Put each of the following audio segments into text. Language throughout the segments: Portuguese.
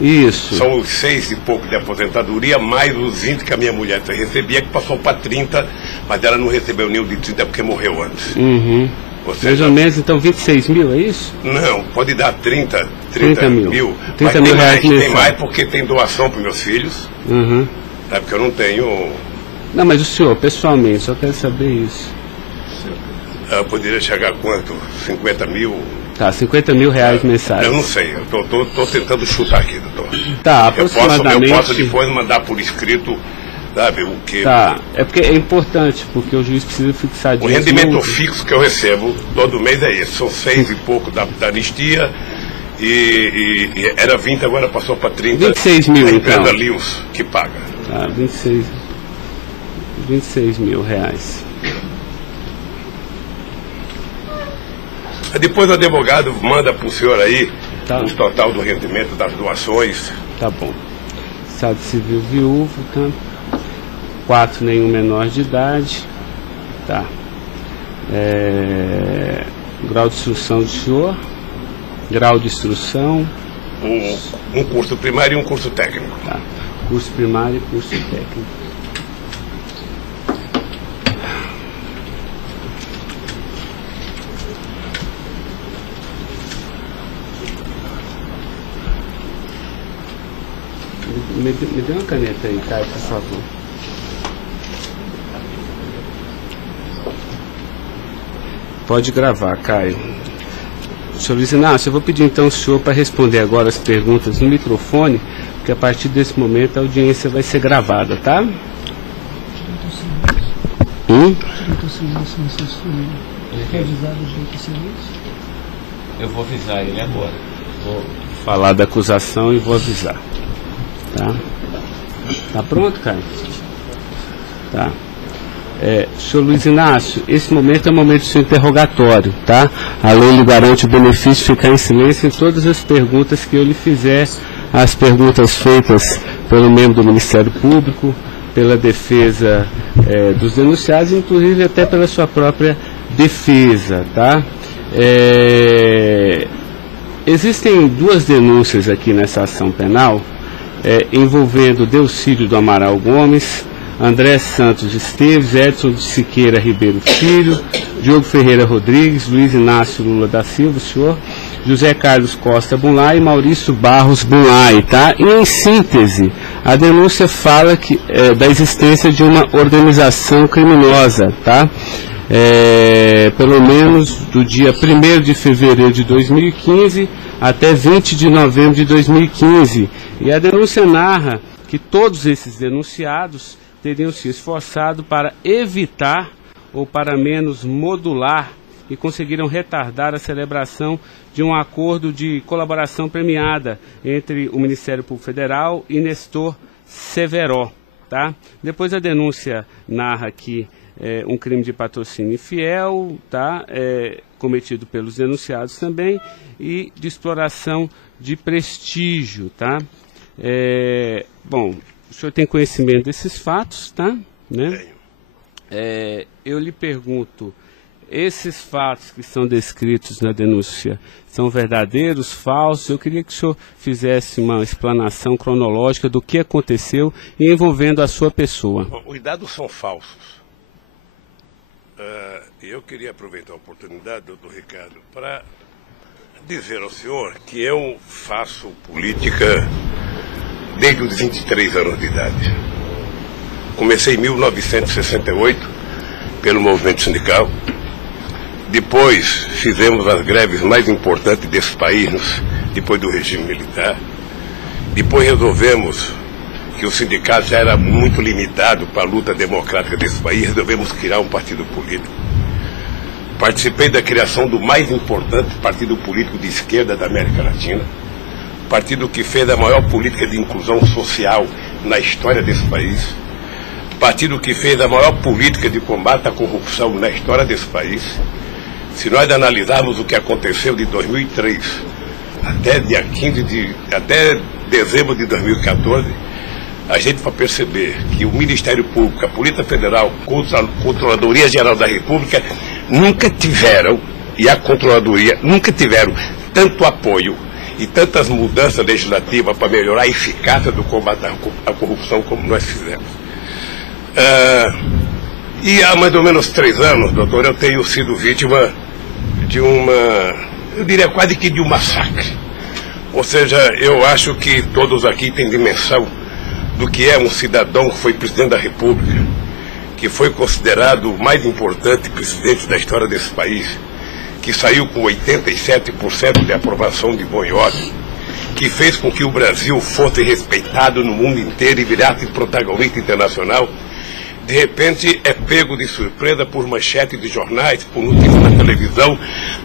Isso. São os 6 e pouco de aposentadoria, mais os 20 que a minha mulher recebia, que passou para 30, mas ela não recebeu nenhum de 30 porque morreu antes. Uhum. Mais ou menos, então, 26 mil, é isso? Não, pode dar 30 mil. 30 mil reais mensais. Tem mais porque tem doação para meus filhos. Uhum. Porque eu não tenho... Não, mas o senhor, pessoalmente, só quero saber isso. Eu poderia chegar a quanto? 50 mil? Tá, 50 mil reais mensais. Eu não sei, eu tô tentando chutar aqui, doutor. Tá, aproximadamente... Eu posso depois mandar por escrito, sabe, o que... Tá, é porque é importante, porque o juiz precisa fixar disso. O rendimento fixo que eu recebo todo mês é esse, são 6 e pouco da anistia e era 20, agora passou para 30. 26 mil, a então. empresa Lewis que paga. Tá, 26 mil reais. Depois o advogado manda para o senhor aí tá. O total do rendimento das doações. Tá bom. Estado civil viúvo, tá? 4, nenhum menor de idade. Tá. Grau de instrução do senhor. Grau de instrução. Um curso primário e um curso técnico. Tá. Curso primário e curso técnico. Me dê uma caneta aí, Caio, por favor. Pode gravar, Caio. Senhor Luiz Inácio, eu vou pedir então ao senhor para responder agora as perguntas no microfone, porque a partir desse momento a audiência vai ser gravada, tá? Eu vou avisar ele agora. Vou falar da acusação e vou avisar. Tá? Tá pronto, Caio? Tá. Senhor Luiz Inácio, esse momento é o momento do seu interrogatório, tá? A lei lhe garante o benefício de ficar em silêncio em todas as perguntas que eu lhe fizer, as perguntas feitas pelo membro do Ministério Público, pela defesa dos denunciados, inclusive até pela sua própria defesa, tá? Existem 2 denúncias aqui nessa ação penal, envolvendo Delcídio do Amaral Gomes, André Santos Esteves, Edson de Siqueira Ribeiro Filho, Diogo Ferreira Rodrigues, Luiz Inácio Lula da Silva, o senhor, José Carlos Costa Bunlai e Maurício Barros Bunlai, tá? E em síntese, a denúncia fala da existência de uma organização criminosa, tá? Pelo menos do dia 1º de fevereiro de 2015 até 20 de novembro de 2015. E a denúncia narra que todos esses denunciados teriam se esforçado para evitar ou para menos modular e conseguiram retardar a celebração de um acordo de colaboração premiada entre o Ministério Público Federal e Nestor Severo, tá? Depois a denúncia narra que um crime de patrocínio infiel, tá? Cometido pelos denunciados também, e de exploração de prestígio, tá? Bom, o senhor tem conhecimento desses fatos, tá? Né? Eu lhe pergunto, esses fatos que são descritos na denúncia são verdadeiros, falsos? Eu queria que o senhor fizesse uma explanação cronológica do que aconteceu e envolvendo a sua pessoa. Os dados são falsos. Eu queria aproveitar a oportunidade, doutor Ricardo, para dizer ao senhor que eu faço política desde os 23 anos de idade. Comecei em 1968 pelo movimento sindical. Depois fizemos as greves mais importantes desse país, depois do regime militar. Depois resolvemos que o sindicato já era muito limitado para a luta democrática desse país, resolvemos criar um partido político. Participei da criação do mais importante partido político de esquerda da América Latina, partido que fez a maior política de inclusão social na história desse país, partido que fez a maior política de combate à corrupção na história desse país. Se nós analisarmos o que aconteceu de 2003 até dezembro de 2014, a gente vai perceber que o Ministério Público, a Polícia Federal, a Controladoria Geral da República nunca tiveram, e a Controladoria nunca tiveram tanto apoio e tantas mudanças legislativas para melhorar a eficácia do combate à corrupção como nós fizemos. E há mais ou menos 3 anos, doutor, eu tenho sido vítima de eu diria quase que de um massacre. Ou seja, eu acho que todos aqui têm dimensão do que é um cidadão que foi presidente da República, que foi considerado o mais importante presidente da história desse país, que saiu com 87% de aprovação de bom e ódio, que fez com que o Brasil fosse respeitado no mundo inteiro e virasse protagonista internacional. De repente é pego de surpresa por manchete de jornais, por notícias na televisão,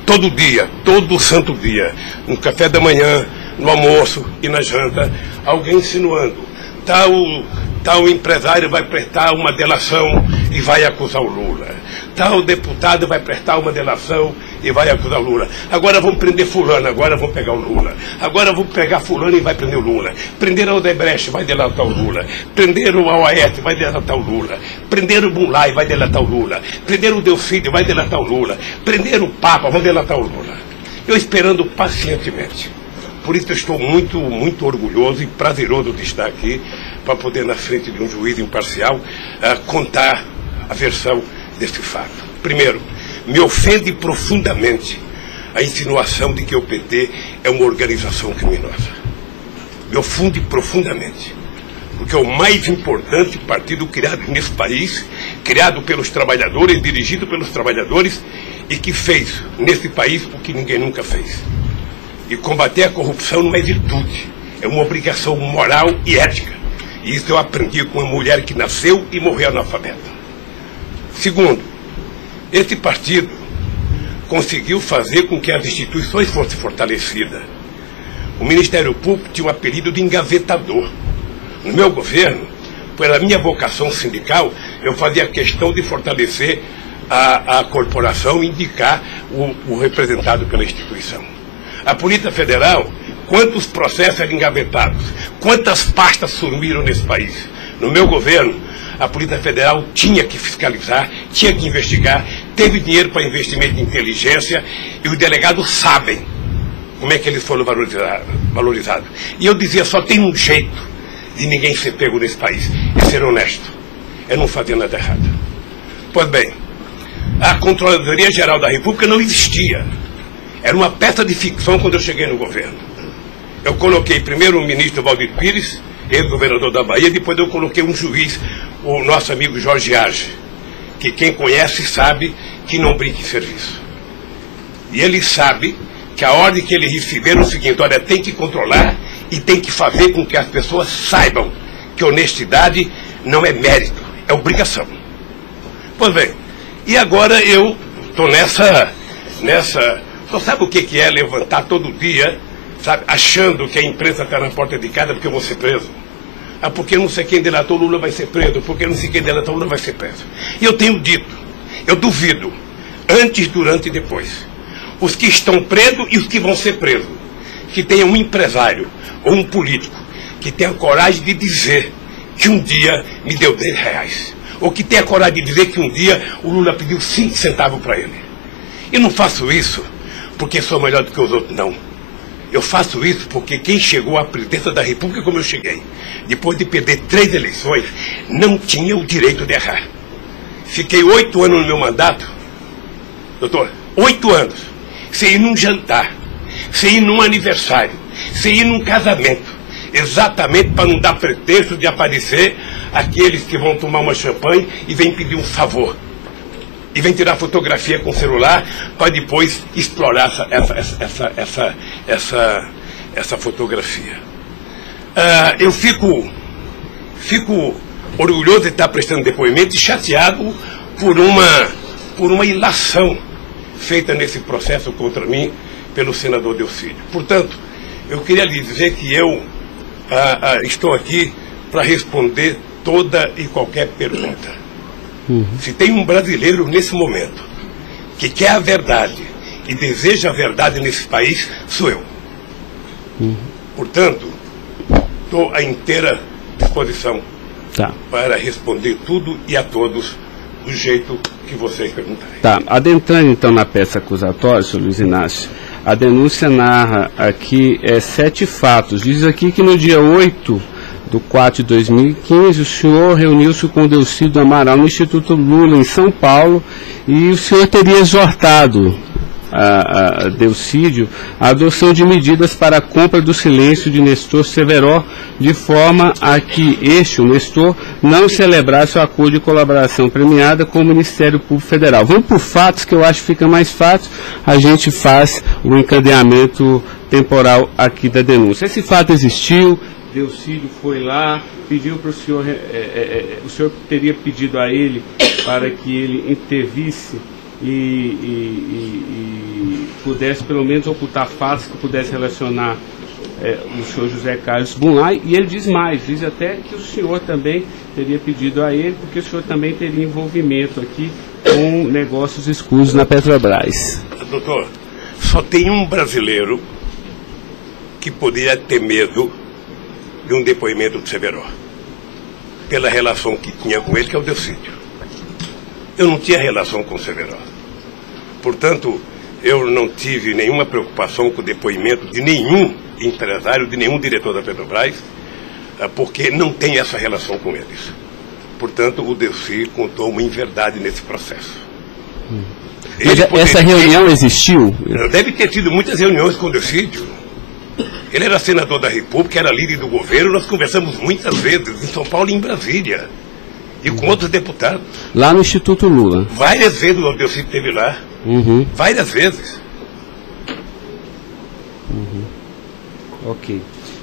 todo dia, todo santo dia, no café da manhã, no almoço e na janta, alguém insinuando, tal empresário vai prestar uma delação e vai acusar o Lula. Tal deputado vai prestar uma delação e vai acusar o Lula. Agora vão prender fulano, agora vão pegar o Lula. Agora vão pegar fulano e vai prender o Lula. Prender o Odebrecht, vai delatar o Lula. Prender o Aoeste, vai delatar o Lula. Prender o Bunlai, vai delatar o Lula. Prender o Delcídio, vai delatar o Lula. Prender o Papa, vai delatar o Lula. Eu esperando pacientemente. Por isso eu estou muito, muito orgulhoso e prazeroso de estar aqui para poder, na frente de um juiz imparcial, contar a versão desse fato. Primeiro, me ofende profundamente a insinuação de que o PT é uma organização criminosa. Me ofende profundamente, porque é o mais importante partido criado nesse país, criado pelos trabalhadores, dirigido pelos trabalhadores, e que fez nesse país o que ninguém nunca fez. E combater a corrupção não é virtude, é uma obrigação moral e ética. E isso eu aprendi com uma mulher que nasceu e morreu analfabeta. Segundo, esse partido conseguiu fazer com que as instituições fossem fortalecidas. O Ministério Público tinha um apelido de engavetador. No meu governo, pela minha vocação sindical, eu fazia questão de fortalecer a corporação e indicar o representado pela instituição. A Polícia Federal, quantos processos eram engavetados? Quantas pastas sumiram nesse país? No meu governo, a Polícia Federal tinha que fiscalizar, tinha que investigar, teve dinheiro para investimento em inteligência e os delegados sabem como é que eles foram valorizados. E eu dizia, só tem um jeito de ninguém ser pego nesse país, é ser honesto, é não fazer nada errado. Pois bem, a Controladoria Geral da República não existia. Era uma peça de ficção quando eu cheguei no governo. Eu coloquei primeiro o ministro Valdir Pires, ex-governador da Bahia, depois eu coloquei um juiz, o nosso amigo Jorge Arge, que quem conhece sabe que não brinca em serviço. E ele sabe que a ordem que ele recebeu é o seguinte: olha, tem que controlar e tem que fazer com que as pessoas saibam que honestidade não é mérito, é obrigação. Pois bem, e agora eu estou nessa... Só sabe o que é levantar todo dia, sabe, achando que a imprensa está na porta de casa porque eu vou ser preso? Ah, porque não sei quem delatou Lula vai ser preso, porque não sei quem delatou Lula vai ser preso. E eu tenho dito, eu duvido, antes, durante e depois, os que estão presos e os que vão ser presos, que tenha um empresário ou um político que tenha coragem de dizer que um dia me deu R$10, ou que tenha coragem de dizer que um dia o Lula pediu 5 centavos para ele. Eu não faço isso porque sou melhor do que os outros, não. Eu faço isso porque quem chegou à presidência da República como eu cheguei, depois de perder 3 eleições, não tinha o direito de errar. Fiquei 8 anos no meu mandato, doutor, 8 anos, sem ir num jantar, sem ir num aniversário, sem ir num casamento, exatamente para não dar pretexto de aparecer aqueles que vão tomar uma champanhe e vêm pedir um favor. E vem tirar fotografia com o celular para depois explorar essa fotografia. Eu fico orgulhoso de estar prestando depoimento e chateado por uma ilação feita nesse processo contra mim pelo senador Delcídio. Portanto, eu queria lhe dizer que eu estou aqui para responder toda e qualquer pergunta. Se tem um brasileiro nesse momento que quer a verdade e deseja a verdade nesse país, sou eu. Portanto, estou à inteira disposição para responder tudo e a todos do jeito que vocês perguntarem. Tá, adentrando então na peça acusatória, senhor Luiz Inácio, A denúncia narra aqui 7 fatos. Diz aqui que no dia 8/4/2015, o senhor reuniu-se com Delcídio Amaral no Instituto Lula, em São Paulo, e o senhor teria exortado a Delcídio a adoção de medidas para a compra do silêncio de Nestor Severo, de forma a que o Nestor, não celebrasse o acordo de colaboração premiada com o Ministério Público Federal. Vamos por fatos, que eu acho que fica mais fácil, a gente faz o encadeamento temporal aqui da denúncia. Esse fato existiu, Delcídio foi lá, pediu para o senhor, o senhor teria pedido a ele para que ele intervisse e pudesse pelo menos ocultar fatos que pudesse relacionar o senhor José Carlos Bunlai, e ele diz mais, diz até que o senhor também teria pedido a ele, porque o senhor também teria envolvimento aqui com negócios escusos na Petrobras. Doutor, só tem um brasileiro que poderia ter medo de um depoimento do Severo, pela relação que tinha com ele, que é o Delcídio. Eu não tinha relação com o Severo. Portanto, eu não tive nenhuma preocupação com o depoimento de nenhum empresário, de nenhum diretor da Petrobras, porque não tem essa relação com eles. Portanto, o Delcídio contou uma inverdade nesse processo. Mas essa reunião existiu? Deve ter tido muitas reuniões com o Delcídio. Ele era senador da República, era líder do governo, nós conversamos muitas vezes em São Paulo e em Brasília. E com outros deputados. Lá no Instituto Lula? Várias vezes o Delcídio esteve lá. Várias vezes. Ok.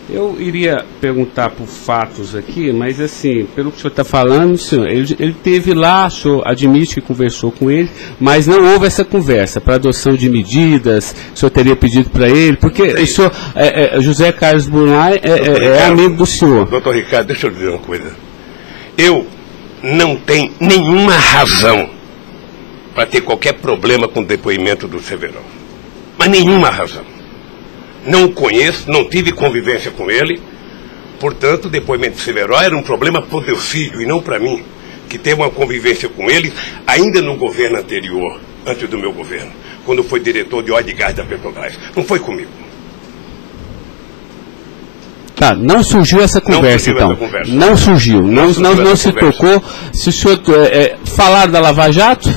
Eu iria perguntar por fatos aqui, mas assim, pelo que o senhor está falando, senhor, ele teve lá, o senhor admite que conversou com ele, mas não houve essa conversa para adoção de medidas, o senhor teria pedido para ele, porque o senhor, José Carlos Bunlai é amigo do senhor. Doutor Ricardo, deixa eu dizer uma coisa. Eu não tenho nenhuma razão para ter qualquer problema com o depoimento do Severo. Mas nenhuma razão. Não o conheço, não tive convivência com ele. Portanto, o depoimento do Severo era um problema para o Delcídio e não para mim, que teve uma convivência com ele ainda no governo anterior, antes do meu governo, quando foi diretor de óleo e gás da Petrobras. Não foi comigo. Tá, não surgiu essa conversa, então. Não surgiu, não se tocou. Se o senhor falar da Lava Jato?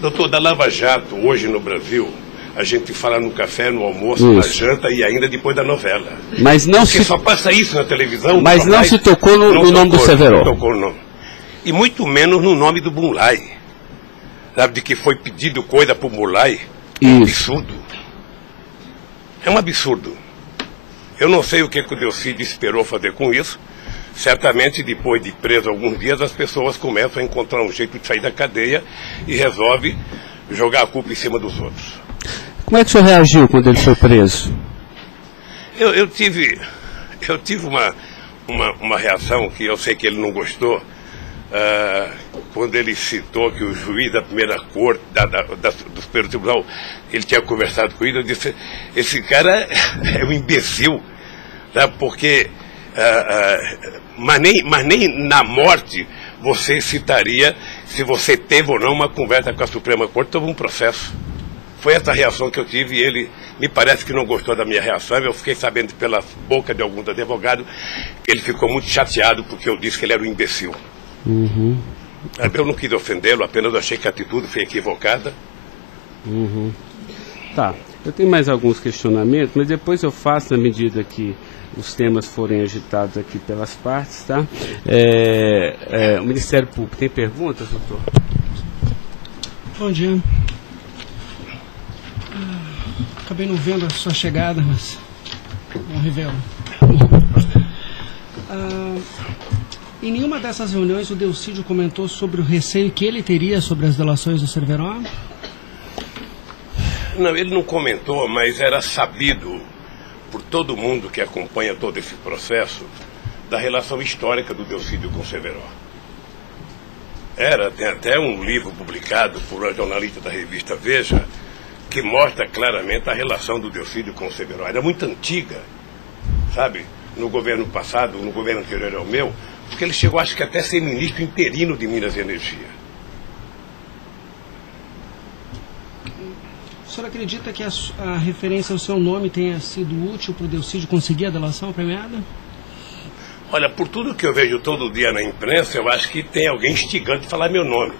Doutor, da Lava Jato, hoje no Brasil, a gente fala no café, no almoço, na janta e ainda depois da novela. Mas não porque só passa isso na televisão. Mas não se tocou no nome do Severo. Não tocou no nome. E muito menos no nome do Bunlai. Sabe, de que foi pedido coisa para o Bunlai? É um absurdo. É um absurdo. Eu não sei o que o Delcídio esperou fazer com isso. Certamente, depois de preso alguns dias, as pessoas começam a encontrar um jeito de sair da cadeia e resolve jogar a culpa em cima dos outros. Como é que o senhor reagiu quando ele foi preso? Eu tive uma reação que eu sei que ele não gostou, quando ele citou que o juiz da primeira corte, do Superior Tribunal, ele tinha conversado com ele. Eu disse, esse cara é um imbecil, tá? Porque mas nem na morte você citaria se você teve ou não uma conversa com a Suprema Corte sobre um processo. Foi essa reação que eu tive e ele me parece que não gostou da minha reação. Eu fiquei sabendo pela boca de alguns advogados que ele ficou muito chateado porque eu disse que ele era um imbecil. Eu não quis ofendê-lo, apenas achei que a atitude foi equivocada. Tá, eu tenho mais alguns questionamentos, mas depois eu faço na medida que os temas forem agitados aqui pelas partes, tá? O Ministério Público tem perguntas, doutor? Bom dia. Acabei não vendo a sua chegada, mas não revelo. Em nenhuma dessas reuniões o Delcídio comentou sobre o receio que ele teria sobre as delações do Severo? Não, ele não comentou, mas era sabido por todo mundo que acompanha todo esse processo da relação histórica do Delcídio com o Severo. Tem até um livro publicado por uma jornalista da revista Veja que mostra claramente a relação do Delcídio com o Severo. Era muito antiga, sabe? No governo passado, no governo anterior ao meu, porque ele chegou, acho que até a ser ministro interino de Minas e Energia. senhor acredita que a referência ao seu nome tenha sido útil para o Delcídio conseguir a delação premiada? Olha, por tudo que eu vejo todo dia na imprensa, eu acho que tem alguém instigando de falar meu nome.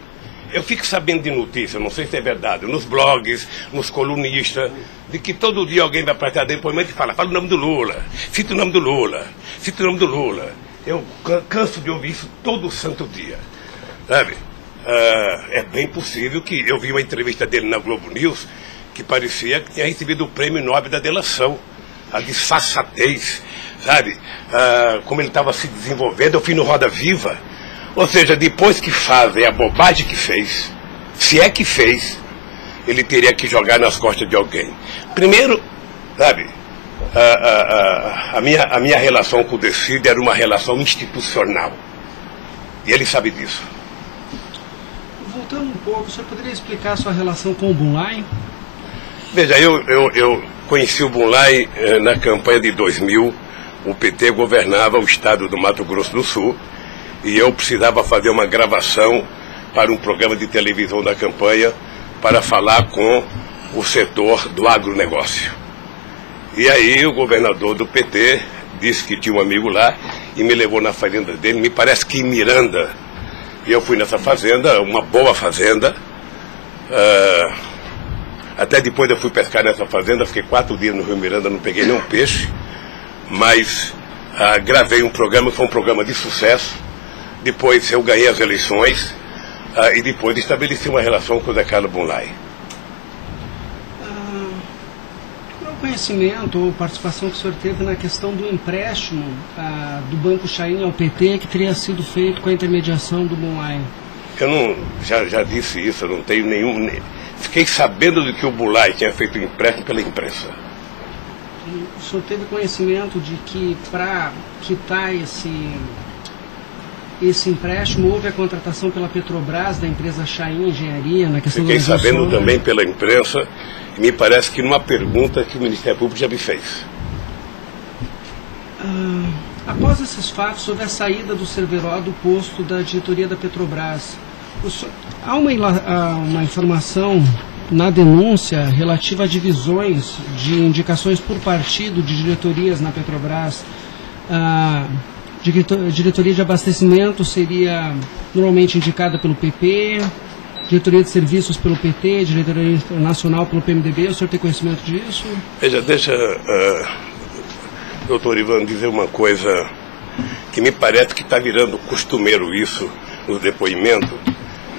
Eu fico sabendo de notícias, não sei se é verdade, nos blogs, nos colunistas, de que todo dia alguém vai prestar depoimento e fala o nome do Lula, cita o nome do Lula, cita o nome do Lula. Eu canso de ouvir isso todo santo dia, sabe? É bem possível que eu vi uma entrevista dele na Globo News que parecia que tinha recebido o prêmio Nobel da delação, a disfarçatez, sabe? Como ele estava se desenvolvendo, eu fui no Roda Viva. Ou seja, depois que fazem a bobagem que fez, se é que fez, ele teria que jogar nas costas de alguém. Primeiro, sabe, a minha relação com o Delcídio era uma relação institucional. E ele sabe disso. Voltando um pouco, o senhor poderia explicar a sua relação com o Bunlai? Veja, eu conheci o Bunlai na campanha de 2000. O PT governava o estado do Mato Grosso do Sul. E eu precisava fazer uma gravação para um programa de televisão da campanha para falar com o setor do agronegócio. E aí o governador do PT disse que tinha um amigo lá e me levou na fazenda dele, me parece que em Miranda. E eu fui nessa fazenda, uma boa fazenda. Até depois eu fui pescar nessa fazenda, fiquei 4 dias no Rio Miranda, não peguei nenhum peixe. Mas gravei um programa, foi um programa de sucesso. Depois eu ganhei as eleições e depois estabeleci uma relação com o Zé Carlos Bunlai. Qual é o conhecimento ou participação que o senhor teve na questão do empréstimo do Banco Chain ao PT que teria sido feito com a intermediação do Bunlai? Eu não, já disse isso, eu não tenho nenhum... Fiquei sabendo de que o Bunlai tinha feito o empréstimo pela imprensa. O senhor teve conhecimento de que para quitar esse empréstimo, houve a contratação pela Petrobras, da empresa Chain Engenharia, na questão Fiquei da sabendo também pela imprensa, e me parece que numa pergunta que o Ministério Público já me fez. Após esses fatos, sobre a saída do Cerveró do posto da diretoria da Petrobras, há uma informação na denúncia relativa a divisões de indicações por partido de diretorias na Petrobras. Diretoria de abastecimento seria normalmente indicada pelo PP, diretoria de serviços pelo PT, diretoria nacional pelo PMDB. O senhor tem conhecimento disso? Veja, deixa, doutor Ivan, dizer uma coisa que me parece que está virando costumeiro isso no depoimento,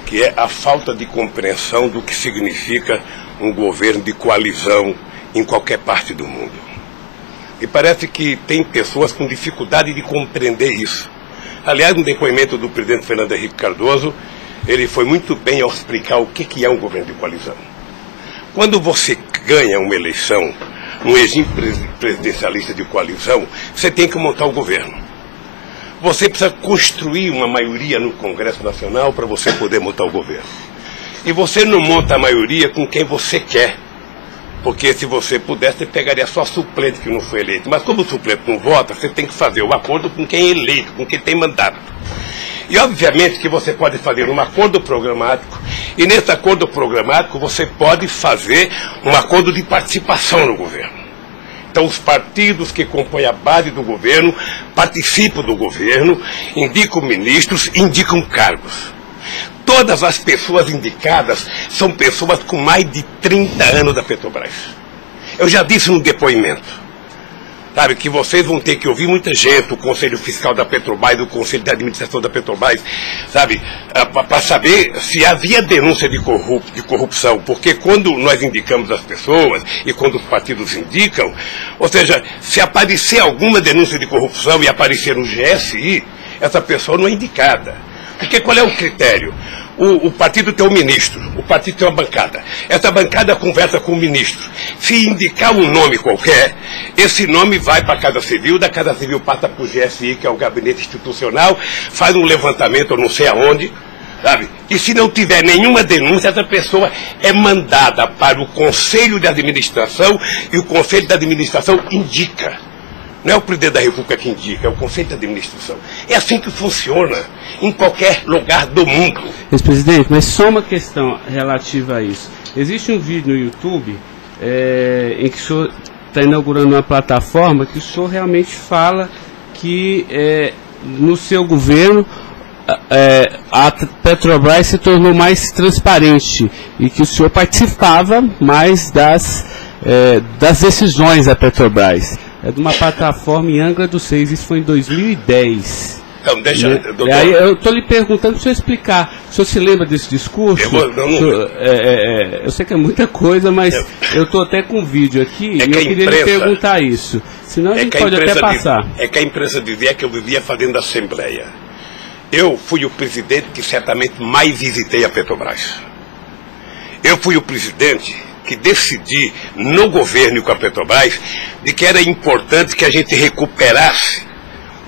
que é a falta de compreensão do que significa um governo de coalizão em qualquer parte do mundo. E parece que tem pessoas com dificuldade de compreender isso. Aliás, no depoimento do presidente Fernando Henrique Cardoso, ele foi muito bem ao explicar o que é um governo de coalizão. Quando você ganha uma eleição, um regime presidencialista de coalizão, você tem que montar o governo. Você precisa construir uma maioria no Congresso Nacional para você poder montar o governo. E você não monta a maioria com quem você quer. Porque se você pudesse, você pegaria só suplente que não foi eleito. Mas como o suplente não vota, você tem que fazer o acordo com quem é eleito, com quem tem mandato. E obviamente que você pode fazer um acordo programático, e nesse acordo programático você pode fazer um acordo de participação no governo. Então os partidos que compõem a base do governo participam do governo, indicam ministros, indicam cargos. Todas as pessoas indicadas são pessoas com mais de 30 anos da Petrobras. Eu já disse no depoimento, sabe, que vocês vão ter que ouvir muita gente, o Conselho Fiscal da Petrobras, o Conselho de Administração da Petrobras, sabe, para saber se havia denúncia de corrupção, porque quando nós indicamos as pessoas e quando os partidos indicam, ou seja, se aparecer alguma denúncia de corrupção e aparecer no GSI, essa pessoa não é indicada. Porque qual é o critério? O partido tem um ministro, o partido tem uma bancada. Essa bancada conversa com o ministro. Se indicar um nome qualquer, esse nome vai para a Casa Civil, da Casa Civil passa para o GSI, que é o Gabinete Institucional, faz um levantamento, eu não sei aonde, sabe? E se não tiver nenhuma denúncia, essa pessoa é mandada para o Conselho de Administração e o Conselho de Administração indica. Não é o presidente da República que indica, é o Conselho de Administração. É assim que funciona em qualquer lugar do mundo. Ex-presidente, mas só uma questão relativa a isso. Existe um vídeo no YouTube em que o senhor está inaugurando uma plataforma que o senhor realmente fala que no seu governo a Petrobras se tornou mais transparente e que o senhor participava mais das decisões da Petrobras. É de uma plataforma em Angra dos Reis, isso foi em 2010. Então, deixa, doutor. Aí eu estou lhe perguntando para o senhor explicar. O senhor se lembra desse discurso? Eu sei que é muita coisa, mas eu estou até com um vídeo aqui e eu queria lhe perguntar isso. Senão a gente pode até passar. É que a imprensa dizia que eu vivia fazendo assembleia. Eu fui o presidente que certamente mais visitei a Petrobras. Eu fui o presidente que decidi no governo e com a Petrobras de que era importante que a gente recuperasse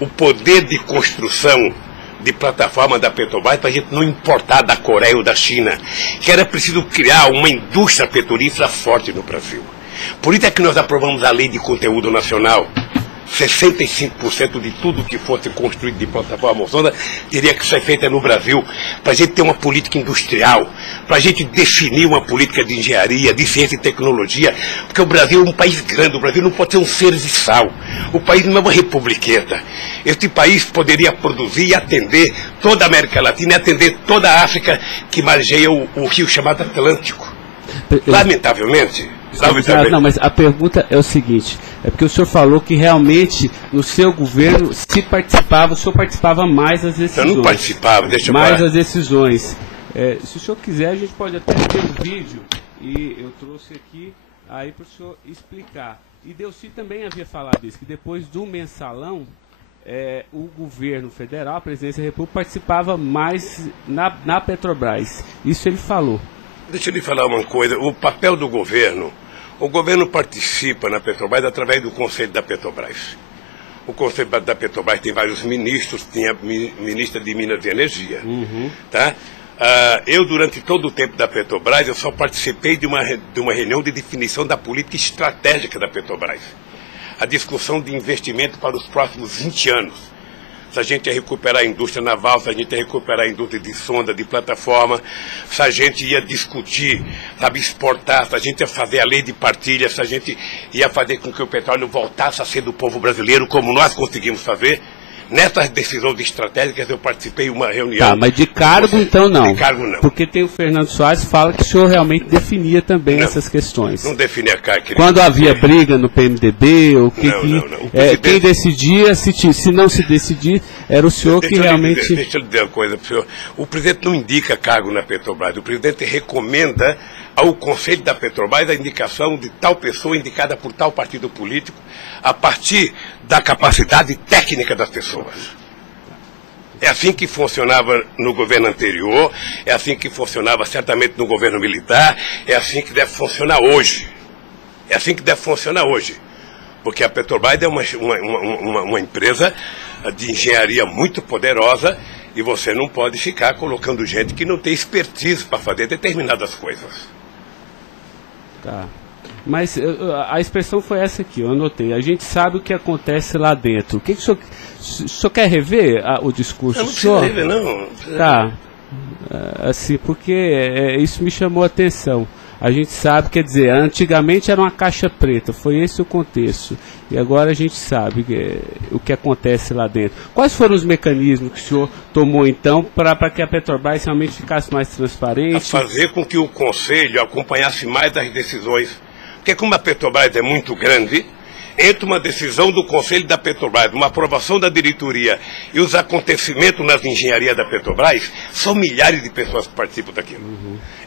o poder de construção de plataforma da Petrobras para a gente não importar da Coreia ou da China, que era preciso criar uma indústria petrolífera forte no Brasil. Por isso é que nós aprovamos a Lei de Conteúdo Nacional. 65% de tudo que fosse construído de plataforma sonda teria que ser feita no Brasil, para a gente ter uma política industrial, para a gente definir uma política de engenharia, de ciência e tecnologia, porque o Brasil é um país grande, o Brasil não pode ser um serviçal, o país não é uma republiqueta. Este país poderia produzir e atender toda a América Latina e atender toda a África que margeia o rio chamado Atlântico. Lamentavelmente. Não, mas a pergunta é o seguinte, é porque o senhor falou que realmente no seu governo se participava, o senhor participava mais das decisões. Eu não participava, deixa eu mais falar. das decisões. Se o senhor quiser, a gente pode até ter um vídeo, e eu trouxe aqui aí para o senhor explicar. E Delcy também havia falado isso, que depois do mensalão, o governo federal, a presidência da República, participava mais na Petrobras. Isso ele falou. Deixa eu lhe falar uma coisa, o papel do governo, o governo participa na Petrobras através do Conselho da Petrobras. O Conselho da Petrobras tem vários ministros, tinha ministra de Minas e Energia. Tá? Eu, durante todo o tempo da Petrobras, eu só participei de uma reunião de definição da política estratégica da Petrobras. A discussão de investimento para os próximos 20 anos. Se a gente ia recuperar a indústria naval, se a gente ia recuperar a indústria de sonda, de plataforma, se a gente ia discutir, sabe, exportar, se a gente ia fazer a lei de partilha, se a gente ia fazer com que o petróleo voltasse a ser do povo brasileiro, como nós conseguimos fazer. Nessas decisões estratégicas eu participei de uma reunião. Tá, mas de cargo então não. De cargo não. Porque tem o Fernando Soares que fala que o senhor realmente definia também essas questões. Não definia cargo. Quando havia briga no PMDB, ou quem decidia, se não se decidir, era o senhor que realmente... Deixa eu lhe dizer uma coisa para o senhor. O presidente não indica cargo na Petrobras. O presidente recomenda ao Conselho da Petrobras a indicação de tal pessoa indicada por tal partido político a partir da capacidade técnica das pessoas. É assim que funcionava no governo anterior, é assim que funcionava certamente no governo militar, é assim que deve funcionar hoje. É assim que deve funcionar hoje. Porque a Petrobras é uma empresa de engenharia muito poderosa e você não pode ficar colocando gente que não tem expertise para fazer determinadas coisas. Tá. Mas a expressão foi essa aqui, eu anotei. A gente sabe o que acontece lá dentro. O que o senhor quer rever o discurso? Eu não preciso rever, não. Tá. Assim, porque isso me chamou a atenção. A gente sabe, quer dizer, antigamente era uma caixa preta, foi esse o contexto. E agora a gente sabe o que acontece lá dentro. Quais foram os mecanismos que o senhor tomou, então, para que a Petrobras realmente ficasse mais transparente? A fazer com que o Conselho acompanhasse mais as decisões. Porque como a Petrobras é muito grande, entre uma decisão do Conselho da Petrobras, uma aprovação da diretoria e os acontecimentos nas engenharias da Petrobras, são milhares de pessoas que participam daquilo.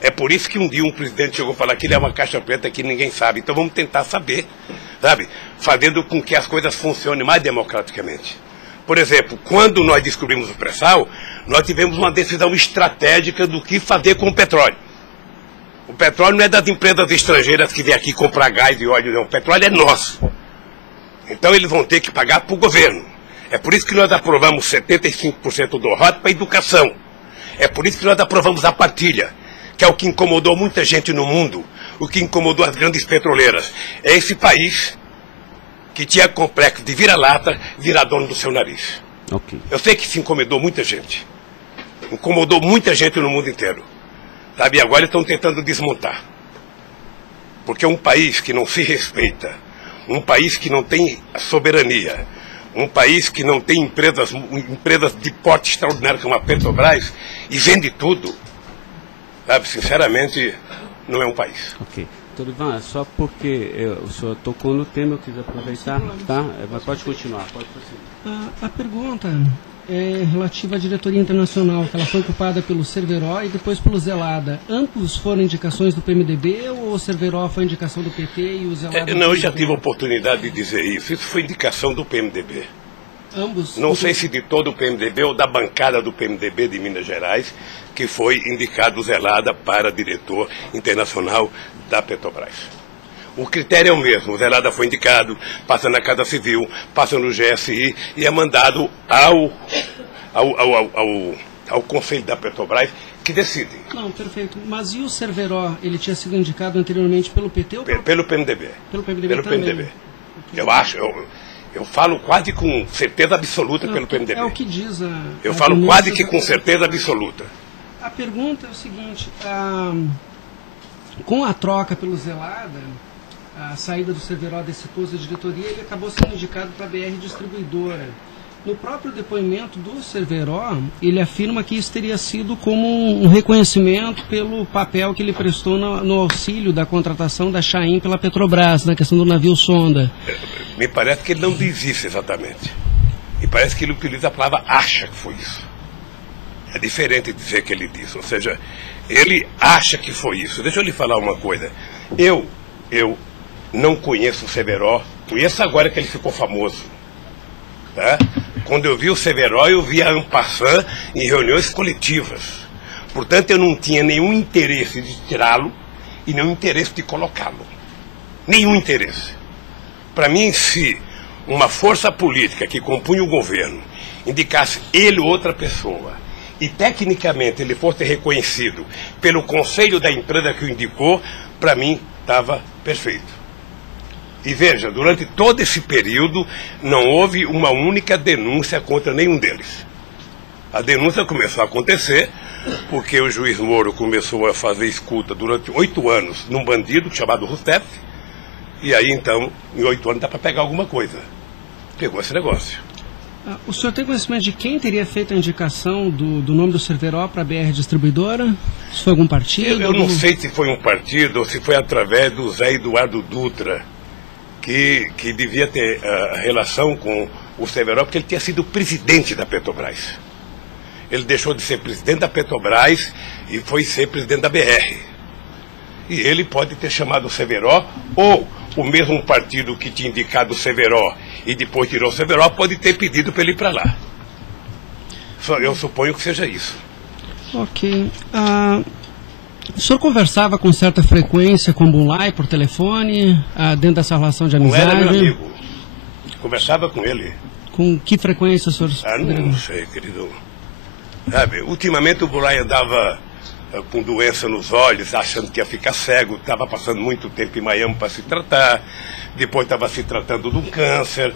É por isso que um dia um presidente chegou a falar que ele é uma caixa preta que ninguém sabe. Então vamos tentar saber, sabe? Fazendo com que as coisas funcionem mais democraticamente. Por exemplo, quando nós descobrimos o pré-sal, nós tivemos uma decisão estratégica do que fazer com o petróleo. O petróleo não é das empresas estrangeiras que vêm aqui comprar gás e óleo, não. O petróleo é nosso. Então eles vão ter que pagar para o governo. É por isso que nós aprovamos 75% do ROT para a educação. É por isso que nós aprovamos a partilha, que é o que incomodou muita gente no mundo, o que incomodou as grandes petroleiras. É esse país que tinha complexo de vira-lata, virar dono do seu nariz. Okay. Eu sei que isso incomodou muita gente. Incomodou muita gente no mundo inteiro. Sabe, e agora estão tentando desmontar. Porque um país que não se respeita, um país que não tem soberania, um país que não tem empresas de porte extraordinário como a Petrobras e vende tudo, sabe, sinceramente, não é um país. Ok. Doutor Ivan, só porque o senhor tocou no tema, eu quis aproveitar, tá? Mas pode continuar, pode prosseguir. A pergunta é relativa à diretoria internacional, que ela foi ocupada pelo Cerveró e depois pelo Zelada. Ambos foram indicações do PMDB ou o Cerveró foi indicação do PT e o Zelada... Não, eu já tive a oportunidade de dizer isso. Isso foi indicação do PMDB. Ambos? Não sei se de todo o PMDB ou da bancada do PMDB de Minas Gerais, que foi indicado o Zelada para diretor internacional da Petrobras. O critério é o mesmo. O Zelada foi indicado, passa na Casa Civil, passa no GSI e é mandado ao Conselho da Petrobras, que decide. Não, perfeito. Mas e o Cerveró? Ele tinha sido indicado anteriormente pelo PT ou pelo PMDB? Pelo PMDB pelo também. PMDB. Eu acho, eu falo quase com certeza absoluta pelo PMDB. É o que diz eu falo quase que com certeza absoluta. A pergunta é o seguinte, com a troca pelo Zelada, a saída do Cerveró desse posto de diretoria, ele acabou sendo indicado para a BR Distribuidora. No próprio depoimento do Cerveró, ele afirma que isso teria sido como um reconhecimento pelo papel que ele prestou no auxílio da contratação da Chain pela Petrobras, na questão do navio sonda. Me parece que ele não diz isso exatamente. Me parece que ele utiliza a palavra acha que foi isso. É diferente de dizer que ele disse. Ou seja, ele acha que foi isso. Deixa eu lhe falar uma coisa. Eu não conheço o Cerveró. Conheço agora que ele ficou famoso. Tá? Quando eu vi o Cerveró, eu vi a en passant em reuniões coletivas. Portanto, eu não tinha nenhum interesse de tirá-lo e nenhum interesse de colocá-lo. Nenhum interesse. Para mim, se uma força política que compunha o governo indicasse ele ou outra pessoa e tecnicamente ele fosse reconhecido pelo conselho da empresa que o indicou, para mim estava perfeito. E veja, durante todo esse período não houve uma única denúncia contra nenhum deles. A denúncia começou a acontecer porque o juiz Moro começou a fazer escuta durante 8 anos num bandido chamado Rousseff, e aí então, em 8 anos dá para pegar alguma coisa. Pegou esse negócio. O senhor tem conhecimento de quem teria feito a indicação do nome do Cerveró para a BR Distribuidora? Se foi algum partido? Eu não sei se foi um partido ou se foi através do Zé Eduardo Dutra, que devia ter relação com o Cerveró, porque ele tinha sido presidente da Petrobras. Ele deixou de ser presidente da Petrobras e foi ser presidente da BR. E ele pode ter chamado o Cerveró, ou o mesmo partido que tinha indicado o Cerveró e depois tirou o Cerveró pode ter pedido para ele ir para lá. Eu suponho que seja isso. Ok. O senhor conversava com certa frequência com o Bulay por telefone, dentro dessa relação de amizade? Não era meu amigo. Conversava com ele. Com que frequência o senhor... Não sei, querido. Sabe, ultimamente o Bulay andava com doença nos olhos, achando que ia ficar cego, estava passando muito tempo em Miami para se tratar, depois estava se tratando de um câncer,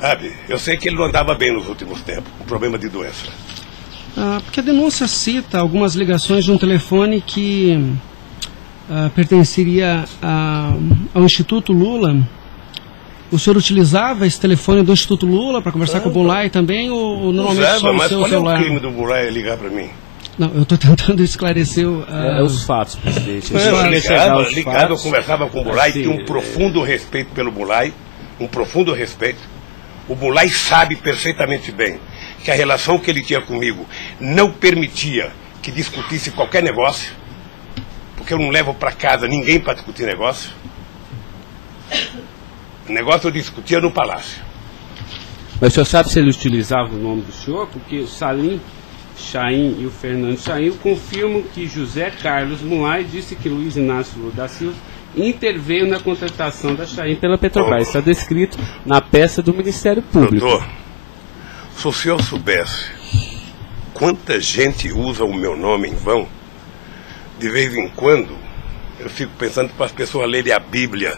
sabe? Eu sei que ele não andava bem nos últimos tempos, com problema de doença. Porque a denúncia cita algumas ligações de um telefone que pertenceria ao Instituto Lula. O senhor utilizava esse telefone do Instituto Lula para conversar com o Bulay também, ou normalmente só o seu celular? Mas qual é o crime do Bulay ligar para mim? Não, eu estou tentando esclarecer os fatos, presidente. Eu conversava com o Bulay, tinha um profundo respeito pelo Bulay, um profundo respeito. O Bulay sabe perfeitamente bem que a relação que ele tinha comigo não permitia que discutisse qualquer negócio, porque eu não levo para casa ninguém para discutir negócio. O negócio eu discutia no palácio. Mas o senhor sabe se ele utilizava o nome do senhor? Porque o Salim Chain e o Fernando Chain confirmam que José Carlos Mulay disse que Luiz Inácio Lula da Silva interveio na contratação da Chain pela Petrobras. Está descrito na peça do Ministério Público. Doutor, se o senhor soubesse quanta gente usa o meu nome em vão, de vez em quando eu fico pensando para as pessoas lerem a Bíblia,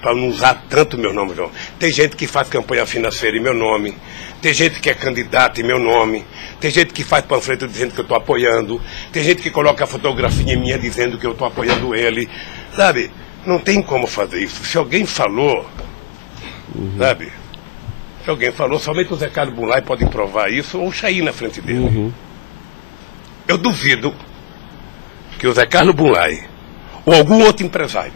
para não usar tanto meu nome. Não. Tem gente que faz campanha financeira em meu nome, tem gente que é candidato em meu nome, tem gente que faz panfleto dizendo que eu estou apoiando, tem gente que coloca a fotografia minha dizendo que eu estou apoiando ele, sabe? Não tem como fazer isso. Se alguém falou, sabe? Se alguém falou, somente o Zé Carlos Bunlai pode provar isso, ou o Chaim na frente dele. Eu duvido que o Zé Carlos Bunlai, ou algum outro empresário,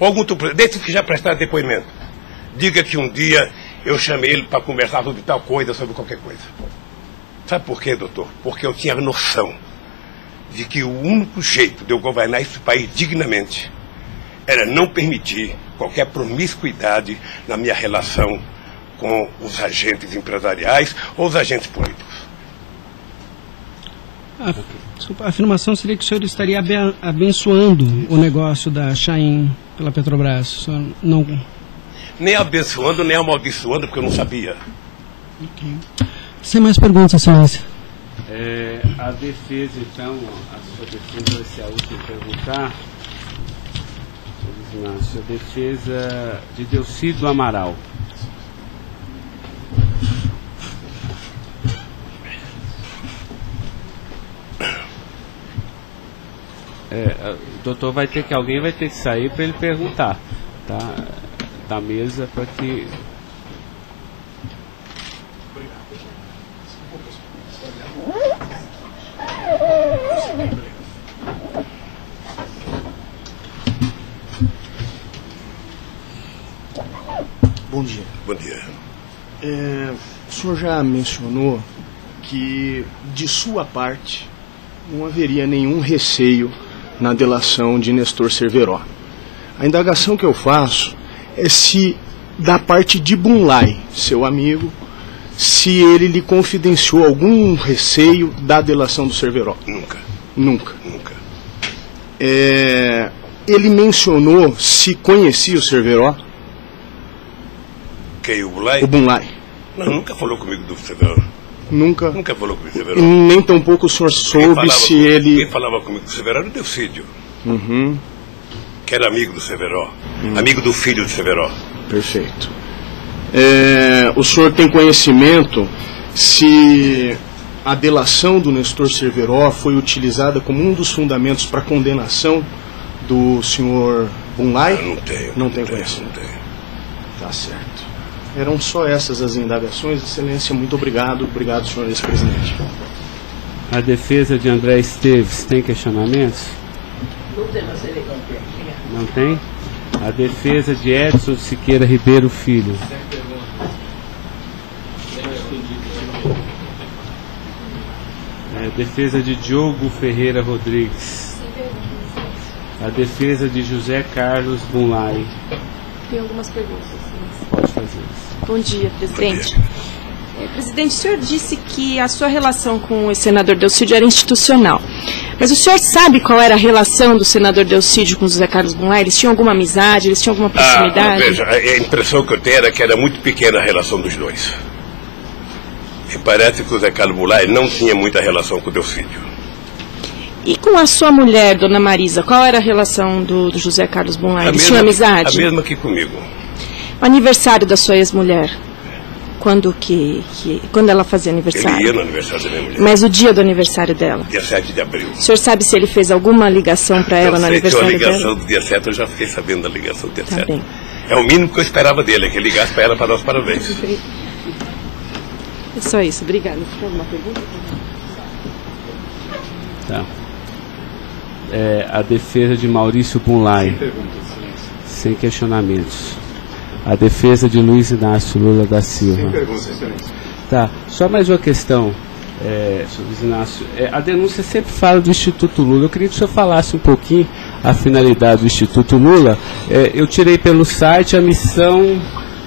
ou algum outro, desses que já prestaram depoimento, diga que um dia eu chamei ele para conversar sobre tal coisa, sobre qualquer coisa. Sabe por quê, doutor? Porque eu tinha noção de que o único jeito de eu governar esse país dignamente era não permitir qualquer promiscuidade na minha relação com os agentes empresariais ou os agentes políticos. Desculpa, a afirmação seria que o senhor estaria abençoando o negócio da Chaim pela Petrobras. O senhor não... Nem abençoando, nem amaldiçoando, porque eu não sabia. Sem mais perguntas, excelência. A defesa, então, a sua defesa vai ser a última a perguntar. A defesa de Delcídio Amaral. O doutor vai ter que, alguém vai ter que sair para ele perguntar, tá? Da mesa para que... Bom dia. Bom dia. O senhor já mencionou que, de sua parte, não haveria nenhum receio na delação de Nestor Cerveró. A indagação que eu faço é se, da parte de Bunlai, seu amigo, se ele lhe confidenciou algum receio da delação do Cerveró. Nunca. Nunca. Nunca. Ele mencionou se conhecia o Cerveró? Quem, o Bunlai? O Bunlai. Não, nunca falou comigo do Cerveró. Nunca? Nunca falou comigo do Cerveró. Nem tampouco o senhor soube se ele... Quem falava comigo do Cerveró era o Delcídio. Que era amigo do Cerveró. Amigo do filho do Cerveró. Perfeito. O senhor tem conhecimento se a delação do Nestor Cerveró foi utilizada como um dos fundamentos para a condenação do senhor Bunlai? Não tenho. Não tem conhecimento. Não tenho. Tá certo. Eram só essas as indagações. Excelência, muito obrigado. Obrigado, senhor ex-presidente. A defesa de André Esteves tem questionamentos? Não tem? A defesa de Edson Siqueira Ribeiro Filho. A defesa de Diogo Ferreira Rodrigues. A defesa de José Carlos Bunlai. Tem algumas perguntas. Pode fazer isso. Bom dia, presidente. Presidente, o senhor disse que a sua relação com o senador Delcídio era institucional. Mas o senhor sabe qual era a relação do senador Delcídio com o José Carlos Bunlai? Eles tinham alguma amizade? Eles tinham alguma proximidade? Veja, a impressão que eu tenho era que era muito pequena a relação dos dois. E parece que o José Carlos Bunlai não tinha muita relação com o Delcídio. E com a sua mulher, dona Marisa, qual era a relação do José Carlos Bunlai? Eles tinham amizade? A mesma que comigo. O aniversário da sua ex-mulher? Quando ela fazia aniversário? Ele ia no aniversário da minha mulher. Mas o dia do aniversário dela? Dia 7 de abril. O senhor sabe se ele fez alguma ligação para ela no aniversário dela? A ligação do dia 7, eu já fiquei sabendo da ligação do dia 7. Bem. É o mínimo que eu esperava dele, é que ele ligasse para ela para dar os parabéns. É só isso, obrigada. Tem alguma pergunta? Tá. A defesa de Maurício Bunlai. Sem questionamentos. A defesa de Luiz Inácio Lula da Silva. Sem perguntas, excelência. Tá. Só mais uma questão, Luiz Inácio. A denúncia sempre fala do Instituto Lula. Eu queria que o senhor falasse um pouquinho a finalidade do Instituto Lula. Eu tirei pelo site a missão.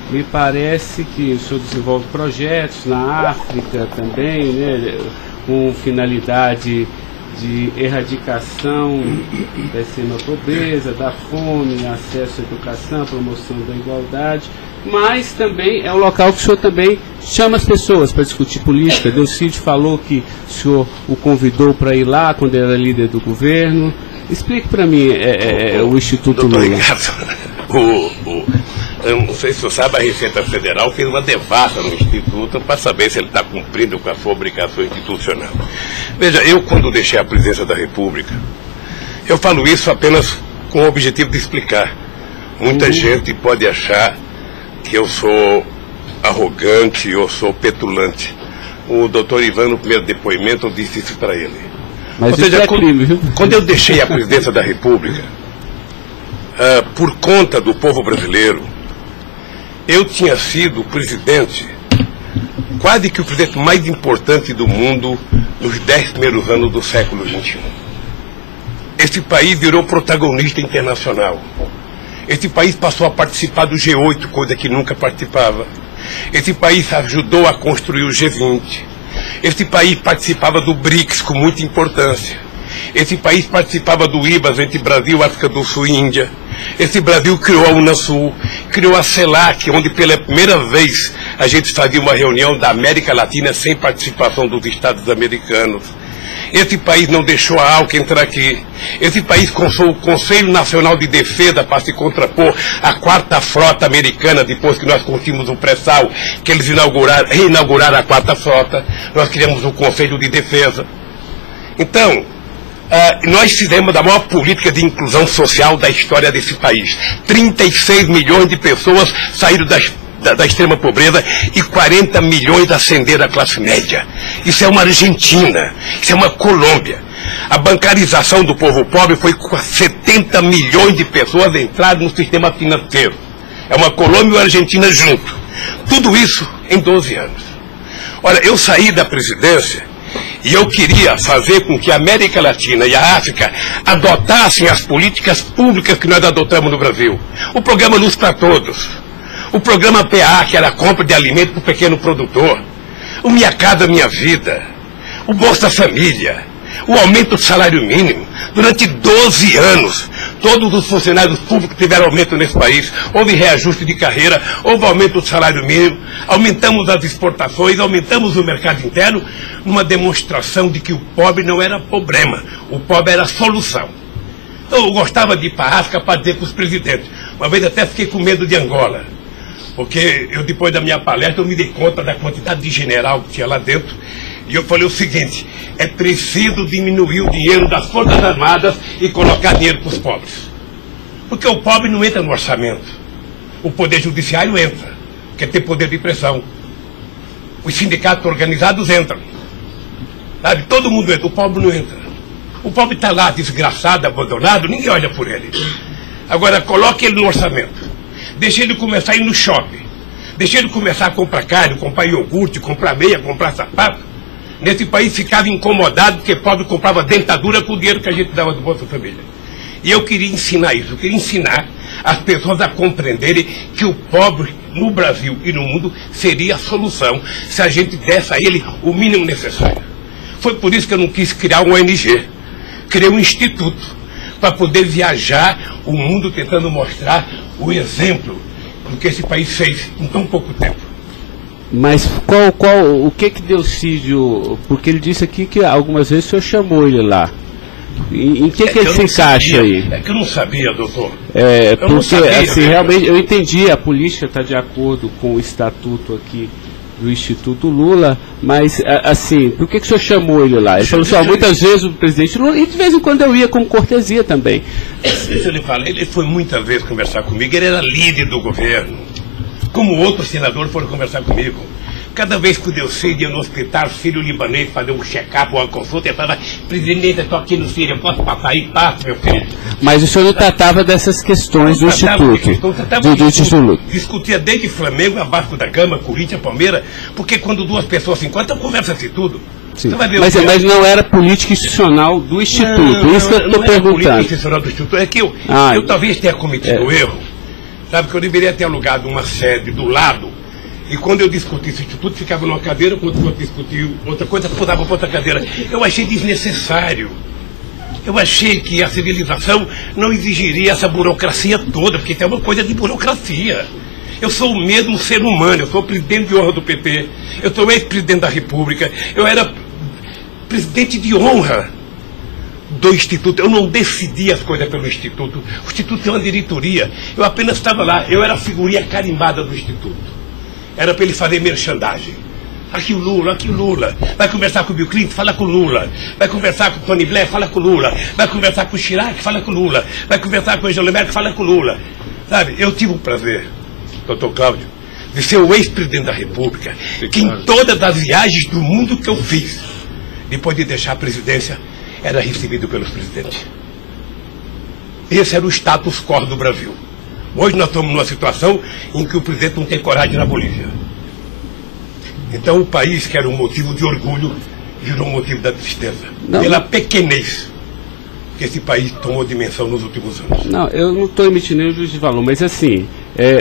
Me parece que o senhor desenvolve projetos na África também, né, com finalidade de erradicação da extrema pobreza, da fome, acesso à educação, promoção da igualdade, mas também é um local que o senhor também chama as pessoas para discutir política. Delcídio falou que o senhor o convidou para ir lá quando era líder do governo. Explique para mim o Instituto Lula. Eu não sei se você sabe, a Receita Federal fez uma devassa no Instituto para saber se ele está cumprindo com a sua obrigação institucional. Veja, eu quando deixei a presidência da República, eu falo isso apenas com o objetivo de explicar. Muita gente pode achar que eu sou arrogante, eu sou petulante. O doutor Ivan, no primeiro depoimento, eu disse isso para ele. Mas isso é crime, viu? Quando eu deixei a presidência da República, por conta do povo brasileiro, eu tinha sido o presidente, quase que o presidente mais importante do mundo nos 10 primeiros anos do século XXI. Esse país virou protagonista internacional. Esse país passou a participar do G8, coisa que nunca participava. Esse país ajudou a construir o G20. Esse país participava do BRICS com muita importância. Esse país participava do IBAS entre Brasil, África do Sul e Índia. Esse Brasil criou a Unasul, criou a CELAC, onde pela primeira vez a gente fazia uma reunião da América Latina sem participação dos Estados americanos. Esse país não deixou a ALCA entrar aqui. Esse país consultou o Conselho Nacional de Defesa para se contrapor à 4ª Frota Americana, depois que nós conseguimos o pré-sal, que eles reinauguraram a 4ª Frota. Nós criamos o Conselho de Defesa. Então, nós fizemos a maior política de inclusão social da história desse país. 36 milhões de pessoas saíram da extrema pobreza e 40 milhões ascenderam à classe média. Isso é uma Argentina, isso é uma Colômbia. A bancarização do povo pobre foi com 70 milhões de pessoas entraram no sistema financeiro. É uma Colômbia e uma Argentina junto. Tudo isso em 12 anos. Olha, eu saí da presidência e eu queria fazer com que a América Latina e a África adotassem as políticas públicas que nós adotamos no Brasil. O programa Luz para Todos. O programa PA, que era a compra de alimento para o pequeno produtor. O Minha Casa Minha Vida. O Bolsa Família. O aumento do salário mínimo. Durante 12 anos, todos os funcionários públicos tiveram aumento nesse país. Houve reajuste de carreira, houve aumento do salário mínimo. Aumentamos as exportações, aumentamos o mercado interno, numa demonstração de que o pobre não era problema. O pobre era a solução. Eu gostava de ir para a África para dizer para os presidentes. Uma vez até fiquei com medo de Angola. Porque eu, depois da minha palestra, eu me dei conta da quantidade de general que tinha lá dentro. E eu falei o seguinte, é preciso diminuir o dinheiro das Forças Armadas e colocar dinheiro para os pobres. Porque o pobre não entra no orçamento. O Poder Judiciário entra, quer ter poder de pressão. Os sindicatos organizados entram. Sabe? Todo mundo entra, o pobre não entra. O pobre está lá, desgraçado, abandonado, ninguém olha por ele. Agora, coloque ele no orçamento. Deixa ele começar a ir no shopping. Deixa ele começar a comprar carne, comprar iogurte, comprar meia, comprar sapato. Nesse país ficava incomodado porque pobre comprava dentadura com o dinheiro que a gente dava do Bolsa Família. E eu queria ensinar isso. Eu queria ensinar as pessoas a compreenderem que o pobre no Brasil e no mundo seria a solução se a gente desse a ele o mínimo necessário. Foi por isso que eu não quis criar uma ONG. Criei um instituto para poder viajar o mundo tentando mostrar o exemplo do que esse país fez em tão pouco tempo. Mas o que Delcídio, porque ele disse aqui que algumas vezes o senhor chamou ele lá. Em que ele se encaixa aí? É que eu não sabia, doutor. Porque assim, realmente eu entendi, a política está de acordo com o estatuto aqui do Instituto Lula, mas assim, por que o senhor chamou ele lá? Ele falou assim, muitas vezes o presidente Lula, e de vez em quando eu ia como cortesia também. Deixa eu lhe falar, ele foi muitas vezes conversar comigo, ele era líder do governo, como outros senadores foram conversar comigo. Cada vez que o Delcídio ia no hospital, filho libanês, fazer um check-up ou uma consulta, ele falava, presidente, eu estou aqui no Síria, posso passar aí? Passa, meu filho. Mas o senhor não tratava dessas questões do Instituto? Do Instituto. Discutia desde Flamengo a Vasco da Gama, Corinthians, Palmeiras, porque quando duas pessoas se encontram, conversa-se tudo. Mas não era política institucional do Instituto, isso que eu estou perguntando. Não era política institucional do Instituto, é que eu talvez tenha cometido o erro, sabe, que eu deveria ter alugado uma sede do lado. E quando eu discuti esse instituto, ficava numa cadeira, quando eu discutia outra coisa, pulava para outra cadeira. Eu achei desnecessário. Eu achei que a civilização não exigiria essa burocracia toda, porque tem uma coisa de burocracia. Eu sou o mesmo ser humano, eu sou presidente de honra do PT, eu sou ex-presidente da República, eu era presidente de honra do Instituto. Eu não decidi as coisas pelo Instituto. O Instituto é uma diretoria. Eu apenas estava lá, eu era a figurinha carimbada do Instituto. Era para ele fazer merchandising. Aqui o Lula. Vai conversar com o Bill Clinton, fala com o Lula. Vai conversar com o Tony Blair, fala com o Lula. Vai conversar com o Chirac, fala com o Lula. Vai conversar com o Angela Merkel, fala com o Lula. Sabe, eu tive o prazer, doutor Cláudio, de ser o ex-presidente da República, que em todas as viagens do mundo que eu fiz, depois de deixar a presidência, era recebido pelos presidentes. Esse era o status quo do Brasil. Hoje nós estamos numa situação em que o presidente não tem coragem na Bolívia. Então o país, que era um motivo de orgulho, virou um motivo da tristeza. Pela pequenez que esse país tomou dimensão nos últimos anos. Não, eu não estou emitindo nenhum juízo de valor, mas assim,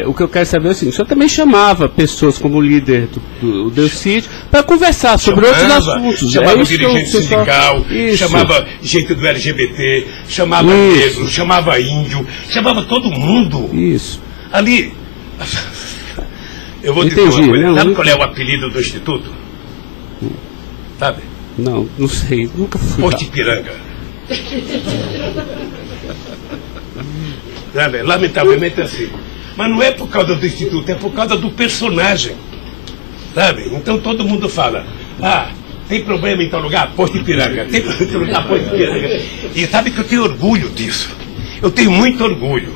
o que eu quero saber é o seguinte: o senhor também chamava pessoas como o líder do Delcídio para conversar sobre outros assuntos. Chamava dirigente sindical, chamava gente do LGBT, chamava negro, chamava índio, chamava todo mundo. Isso. Ali, eu vou dizer uma coisa, sabe qual é o apelido do Instituto? Sabe? Não sei, nunca fui. Posto Ipiranga. Lamentavelmente é assim. Mas não é por causa do Instituto, é por causa do personagem. Sabe? Então todo mundo fala: tem problema em tal lugar? Posto Ipiranga. Tem problema em tal lugar? Posto Ipiranga. E sabe que eu tenho orgulho disso. Eu tenho muito orgulho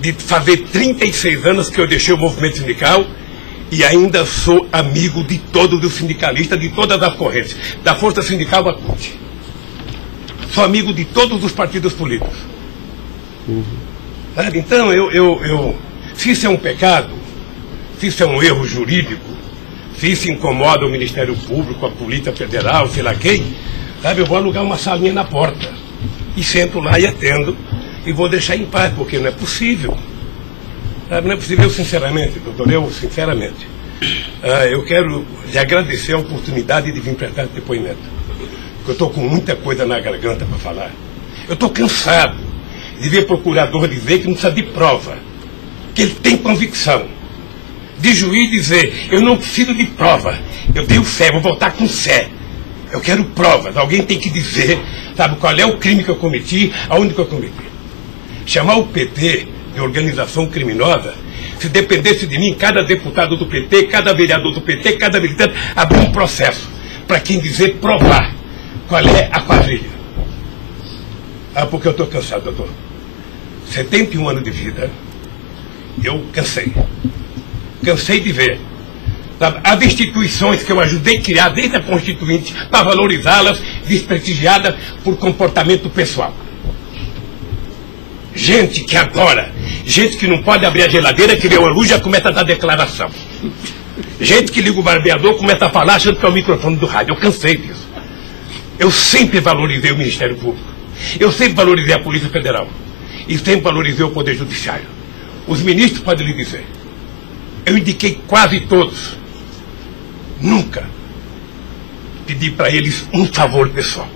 de fazer 36 anos que eu deixei o movimento sindical e ainda sou amigo de todos os sindicalistas, de todas as correntes, da Força Sindical à CUT. Sou amigo de todos os partidos políticos. Então, se isso é um pecado, se isso é um erro jurídico, se isso incomoda o Ministério Público, a Polícia Federal, sei lá quem, eu vou alugar uma salinha na porta e sento lá e atendo e vou deixar em paz, porque não é possível. Não é possível, sinceramente, doutor, sinceramente. Eu quero lhe agradecer a oportunidade de vir prestar esse depoimento. Eu estou com muita coisa na garganta para falar. Eu estou cansado de ver procurador dizer que não precisa de prova, que ele tem convicção. De juiz dizer: eu não preciso de prova, eu tenho fé, vou voltar com fé. Eu quero provas, alguém tem que dizer, qual é o crime que eu cometi, aonde que eu cometi. Chamar o PT de organização criminosa, se dependesse de mim, cada deputado do PT, cada vereador do PT, cada militante, abrir um processo para quem dizer provar qual é a quadrilha. Porque eu estou cansado, doutor. 71 anos de vida, eu cansei. Cansei de ver as instituições que eu ajudei a criar desde a Constituinte, para valorizá-las, desprestigiadas por comportamento pessoal. Gente que adora, gente que não pode abrir a geladeira, que vê uma luz e já começa a dar declaração. Gente que liga o barbeador, começa a falar achando que é o microfone do rádio. Eu cansei disso. Eu sempre valorizei o Ministério Público. Eu sempre valorizei a Polícia Federal. E sempre valorizei o Poder Judiciário. Os ministros podem lhe dizer. Eu indiquei quase todos. Nunca pedi para eles um favor pessoal.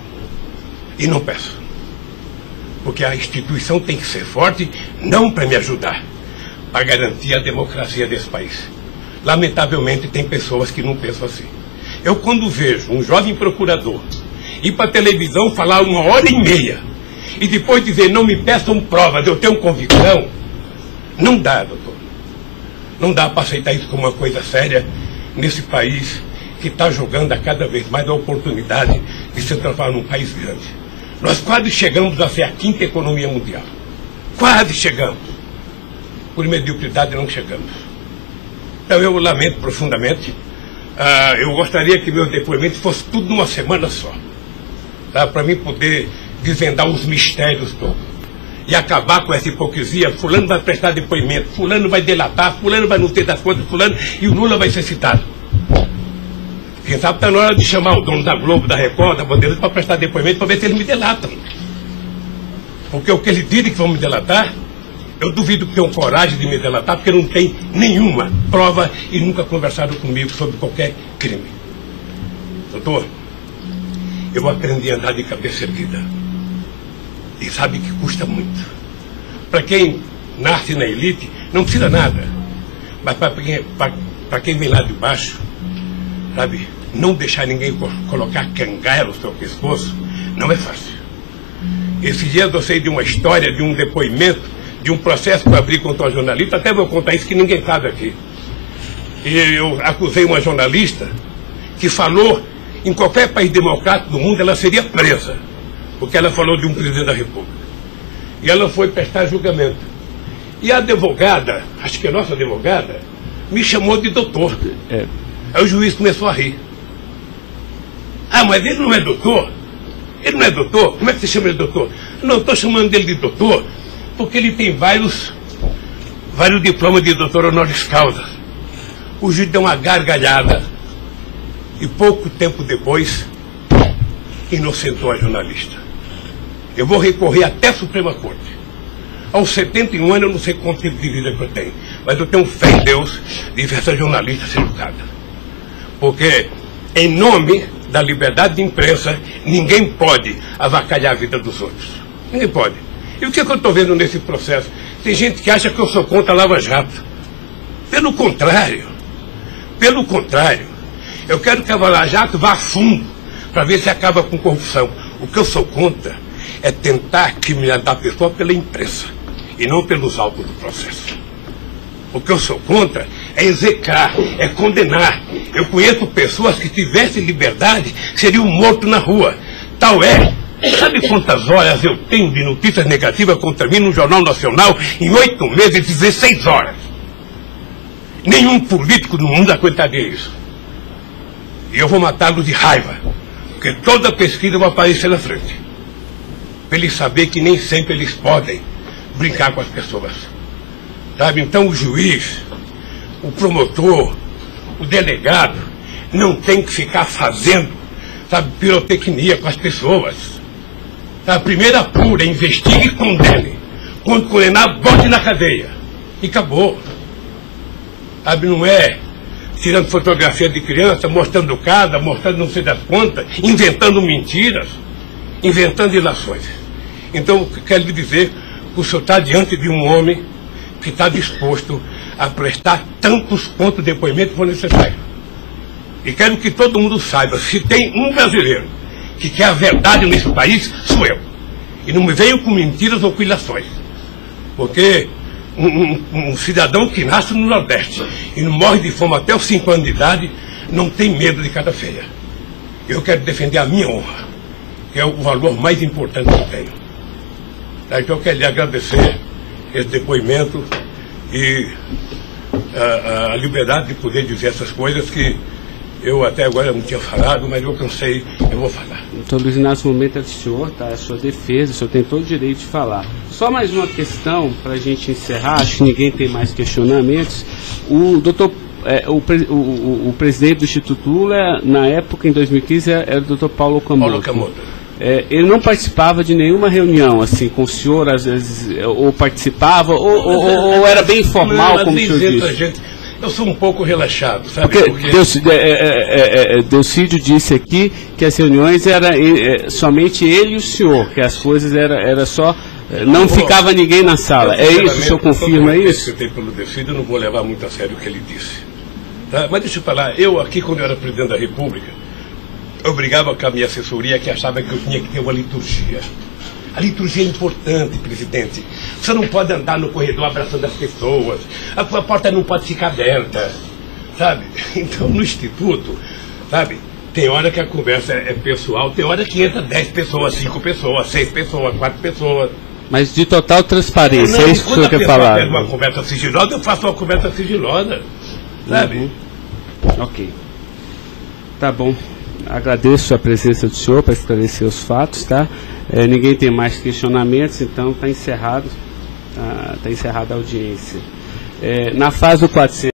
E não peço. Porque a instituição tem que ser forte, não para me ajudar, para garantir a democracia desse país. Lamentavelmente, tem pessoas que não pensam assim. Eu, quando vejo um jovem procurador ir para a televisão falar 1h30 e depois dizer: não me peçam provas, eu tenho convicção, não dá, doutor. Não dá para aceitar isso como uma coisa séria nesse país que está jogando a cada vez mais a oportunidade de se transformar num país grande. Nós quase chegamos a ser a 5ª economia mundial. Quase chegamos. Por mediocridade não chegamos. Então eu lamento profundamente. Eu gostaria que meu depoimento fosse tudo numa semana só. Para mim poder desvendar os mistérios todos. E acabar com essa hipocrisia: fulano vai prestar depoimento, fulano vai delatar, fulano vai não ter das contas, fulano, e o Lula vai ser citado. Quem sabe está na hora de chamar o dono da Globo, da Record, da Bandeirantes para prestar depoimento, para ver se eles me delatam. Porque o que eles dizem que vão me delatar, eu duvido que tenham coragem de me delatar, porque não tem nenhuma prova e nunca conversaram comigo sobre qualquer crime. Doutor, eu aprendi a andar de cabeça erguida. E sabe que custa muito. Para quem nasce na elite, não precisa nada. Mas para quem vem lá de baixo, sabe, não deixar ninguém colocar cangaia no seu pescoço, não é fácil. Esses dias eu sei de uma história, de um depoimento, de um processo que eu abri contra uma jornalista, até vou contar isso que ninguém sabe aqui. E eu acusei uma jornalista que falou, em qualquer país democrático do mundo, ela seria presa, porque ela falou de um presidente da República. E ela foi prestar julgamento. E a advogada, acho que a nossa advogada, me chamou de doutor. Aí o juiz começou a rir. Ah, mas ele não é doutor? Ele não é doutor? Como é que você chama ele de doutor? Não, estou chamando ele de doutor porque ele tem vários diplomas de doutor honoris causa. O juiz deu uma gargalhada e pouco tempo depois inocentou a jornalista. Eu vou recorrer até a Suprema Corte. Aos 71 anos eu não sei quanto tempo de vida que eu tenho, mas eu tenho fé em Deus de ver essa jornalista ser educada. Porque, em nome da liberdade de imprensa, ninguém pode avacalhar a vida dos outros. Ninguém pode. E o que eu estou vendo nesse processo? Tem gente que acha que eu sou contra a Lava Jato. Pelo contrário, eu quero que a Lava Jato vá a fundo para ver se acaba com corrupção. O que eu sou contra é tentar criminalizar a pessoa pela imprensa e não pelos autos do processo. O que eu sou contra é execrar, é condenar. Eu conheço pessoas que tivessem liberdade seriam mortos na rua. Tal é. Sabe quantas horas eu tenho de notícias negativas contra mim no Jornal Nacional em 8 meses, 16 horas? Nenhum político no mundo aguentaria isso. E eu vou matá-lo de raiva, porque toda pesquisa vai aparecer na frente. Para eles saberem que nem sempre eles podem brincar com as pessoas. Sabe? Então o juiz, o promotor, o delegado, não tem que ficar fazendo, sabe, pirotecnia com as pessoas. A primeira apura, investigue e condene. Quando condenar, bote na cadeia. E acabou. Sabe, não é tirando fotografia de criança, mostrando casa, mostrando não sei das quantas, inventando mentiras, inventando ilações. Então, eu quero lhe dizer que o senhor está diante de um homem que está disposto a prestar tantos quanto depoimentos for necessário. E quero que todo mundo saiba, se tem um brasileiro que quer a verdade nesse país, sou eu. E não me venham com mentiras ou com ilações. Porque um cidadão que nasce no Nordeste e não morre de fome até os 5 anos de idade, não tem medo de cara feia. Eu quero defender a minha honra, que é o valor mais importante que eu tenho. Então eu quero lhe agradecer esse depoimento e a liberdade de poder dizer essas coisas que eu até agora não tinha falado, mas eu cansei, eu vou falar. Doutor Luiz Inácio, o momento é do senhor, tá? É a sua defesa, o senhor tem todo o direito de falar. Só mais uma questão para a gente encerrar, acho que ninguém tem mais questionamentos. O presidente do Instituto Lula, na época, em 2015, era o doutor Paulo Camoto. Ele não participava de nenhuma reunião, assim, com o senhor, às vezes, ou participava, ou era bem informal, como o senhor disse? Eu sou um pouco relaxado, sabe? Porque Delcídio disse aqui que as reuniões eram somente ele e o senhor, que as coisas era só... Não ficava ninguém na sala. É isso? O senhor confirma isso? Eu tenho pelo Delcídio, eu não vou levar muito a sério o que ele disse. Tá? Mas deixa eu falar, eu aqui, quando eu era presidente da República, eu brigava com a minha assessoria que achava que eu tinha que ter uma liturgia. A liturgia é importante, presidente. Você não pode andar no corredor abraçando as pessoas. A porta não pode ficar aberta, sabe? Então, no Instituto, sabe, tem hora que a conversa é pessoal, tem hora que entra 10 pessoas, 5 pessoas, 6 pessoas, 4 pessoas. Mas de total transparência, é isso que o senhor quer falar? Quando uma conversa sigilosa, eu faço uma conversa sigilosa, sabe? Ok. Tá bom. Agradeço a presença do senhor para esclarecer os fatos, tá? Ninguém tem mais questionamentos, então está encerrado a audiência. Na fase do 400...